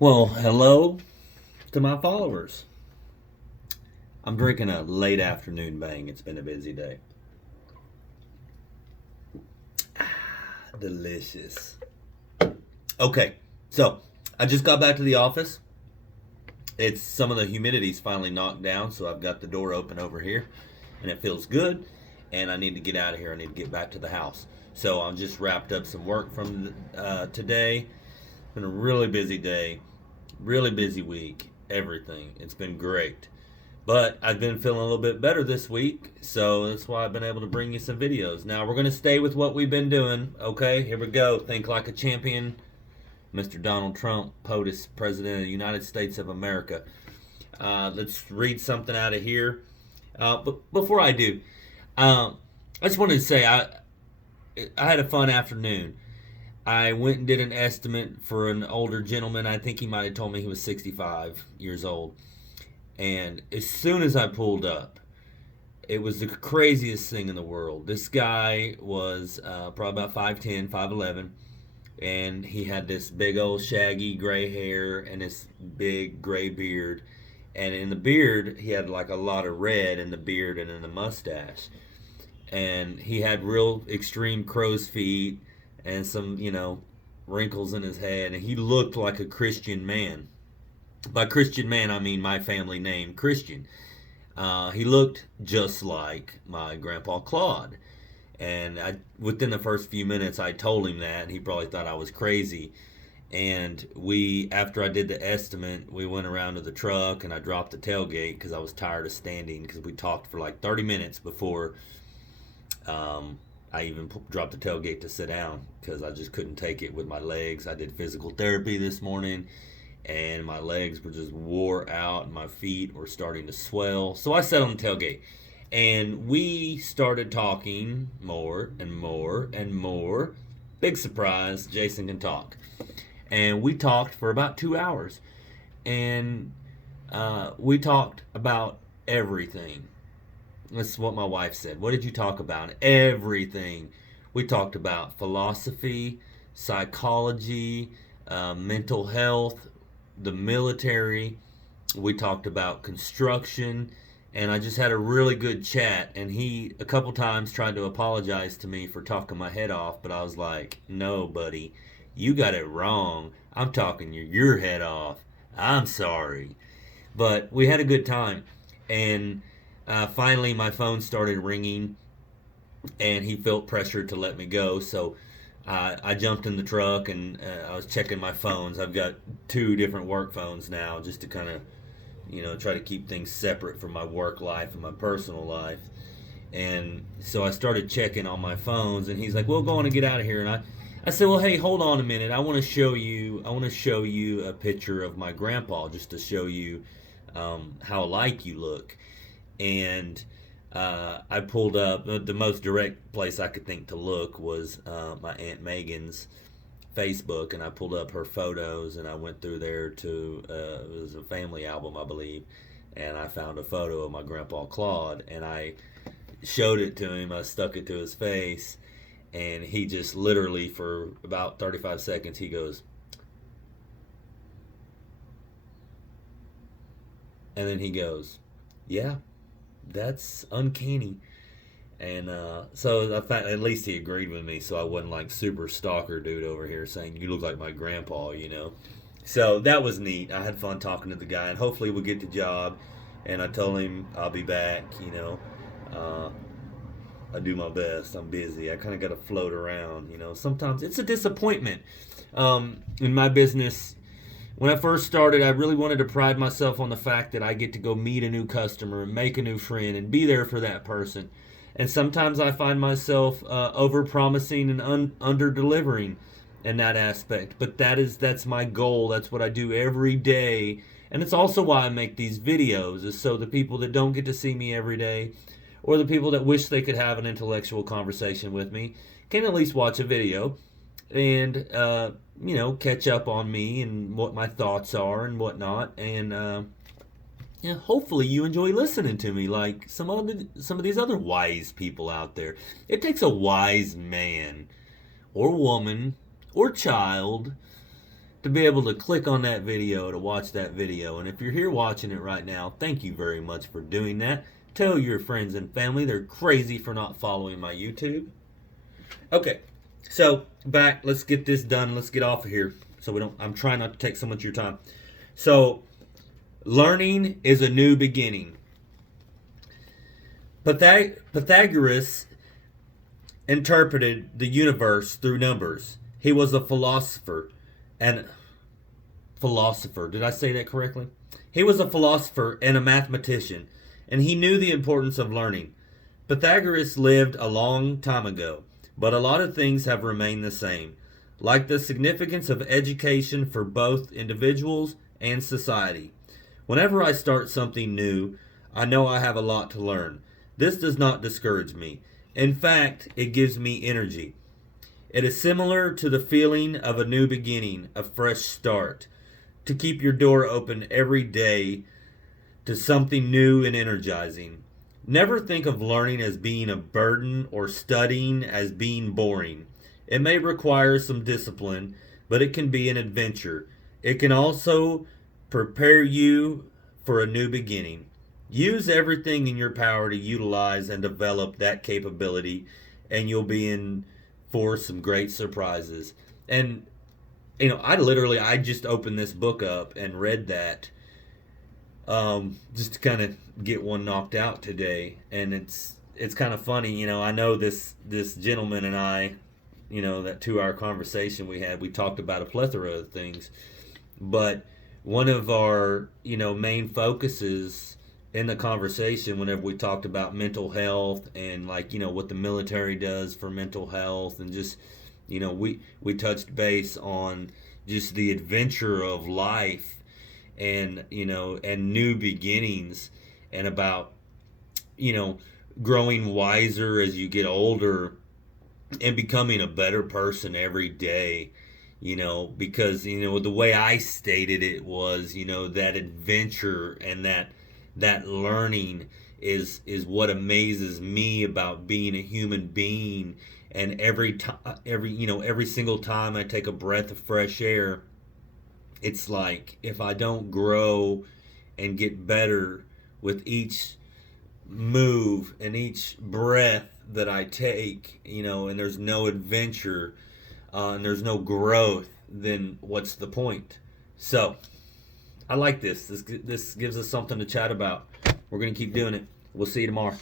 Well, hello to my followers. I'm drinking a late afternoon bang. It's been a busy day. Delicious. Okay, so I just got back to the office. It's some of the humidity's finally knocked down, so I've got the door open over here, and it feels good. And I need to get out of here. I need to get back to the house. So I'm just wrapped up some work from today. It's been a really busy day, really busy week. Everything. It's been great. But I've been feeling a little bit better this week, so that's why I've been able to bring you some videos. Now we're going to stay with what we've been doing. Okay, here we go. Think like a champion. Mr. Donald Trump, POTUS, President of the United States of America. Let's read something out of here. But before I do, I just wanted to say I had a fun afternoon. I went and did an estimate for an older gentleman. I think he might have told me he was 65 years old. And as soon as I pulled up, it was the craziest thing in the world. This guy was probably about 5'10", 5'11", and he had this big old shaggy gray hair and this big gray beard. And in the beard, he had like a lot of red in the beard and in the mustache. And he had real extreme crow's feet and some, wrinkles in his head. And he looked like a Christian man. By Christian man, I mean my family name, Christian. He looked just like my grandpa Claude. And within the first few minutes, I told him that, and he probably thought I was crazy. And after I did the estimate, we went around to the truck, and I dropped the tailgate because I was tired of standing, because we talked for like 30 minutes before I even dropped the tailgate to sit down, because I just couldn't take it with my legs. I did physical therapy this morning, and my legs were just wore out and my feet were starting to swell. So I sat on the tailgate and we started talking more and more and more. Big surprise, Jason can talk. And we talked for about 2 hours. And we talked about everything. That's what my wife said. What did you talk about? Everything. We talked about philosophy, psychology, mental health, the military. We talked about construction, and I just had a really good chat. And he, a couple times, tried to apologize to me for talking my head off, but I was like, no, buddy, you got it wrong. I'm talking your head off. I'm sorry. But we had a good time. And finally, my phone started ringing, and he felt pressured to let me go. So I jumped in the truck and I was checking my phones. I've got two different work phones now, just to kind of, try to keep things separate from my work life and my personal life. And so I started checking on my phones, and he's like, "Well, go on and get out of here." And I said, "Well, hey, hold on a minute. I want to show you a picture of my grandpa, just to show you how alike you look." And I pulled up the most direct place I could think to look was my Aunt Megan's Facebook, and I pulled up her photos, and I went through there to it was a family album, I believe, and I found a photo of my grandpa Claude, and I showed it to him. I stuck it to his face, and he just literally for about 35 seconds he goes, and then he goes, "Yeah, that's uncanny." And so I thought at least he agreed with me, so I wasn't like super stalker dude over here saying you look like my grandpa. So that was neat. I had fun talking to the guy, and hopefully we'll get the job. And I told him I'll be back. Uh, I do my best. I'm busy. I kind of got to float around. Sometimes it's a disappointment. In my business, when I first started, I really wanted to pride myself on the fact that I get to go meet a new customer and make a new friend and be there for that person. And sometimes I find myself over promising and under delivering in that aspect. But that's my goal. That's what I do every day. And it's also why I make these videos, is so the people that don't get to see me every day, or the people that wish they could have an intellectual conversation with me, can at least watch a video and catch up on me and what my thoughts are and whatnot. And hopefully you enjoy listening to me, like some of these other wise people out there. It takes a wise man or woman or child to be able to click on that video to watch that video. And if you're here watching it right now, thank you very much for doing that. Tell your friends and family they're crazy for not following my YouTube. Okay, so back, let's get this done. Let's get off of here. So I'm trying not to take so much of your time. So learning is a new beginning. Pythagoras interpreted the universe through numbers. He was a philosopher. Did I say that correctly? He was a philosopher and a mathematician, and he knew the importance of learning. Pythagoras lived a long time ago, but a lot of things have remained the same, like the significance of education for both individuals and society. Whenever I start something new, I know I have a lot to learn. This does not discourage me. In fact, it gives me energy. It is similar to the feeling of a new beginning, a fresh start, to keep your door open every day to something new and energizing. Never think of learning as being a burden or studying as being boring. It may require some discipline, but it can be an adventure. It can also prepare you for a new beginning. Use everything in your power to utilize and develop that capability, and you'll be in for some great surprises. And I just opened this book up and read that just to kind of get one knocked out today. And it's kind of funny. I know this gentleman and I, that 2-hour conversation we had, we talked about a plethora of things, but one of our main focuses in the conversation, whenever we talked about mental health and what the military does for mental health, and just we touched base on just the adventure of life, and and new beginnings, and about growing wiser as you get older and becoming a better person every day. Because the way I stated it was that adventure and that learning is what amazes me about being a human being. And every single time I take a breath of fresh air, it's like if I don't grow and get better with each move and each breath that I take, and there's no adventure, and there's no growth, then what's the point? So I like this. This gives us something to chat about. We're going to keep doing it. We'll see you tomorrow.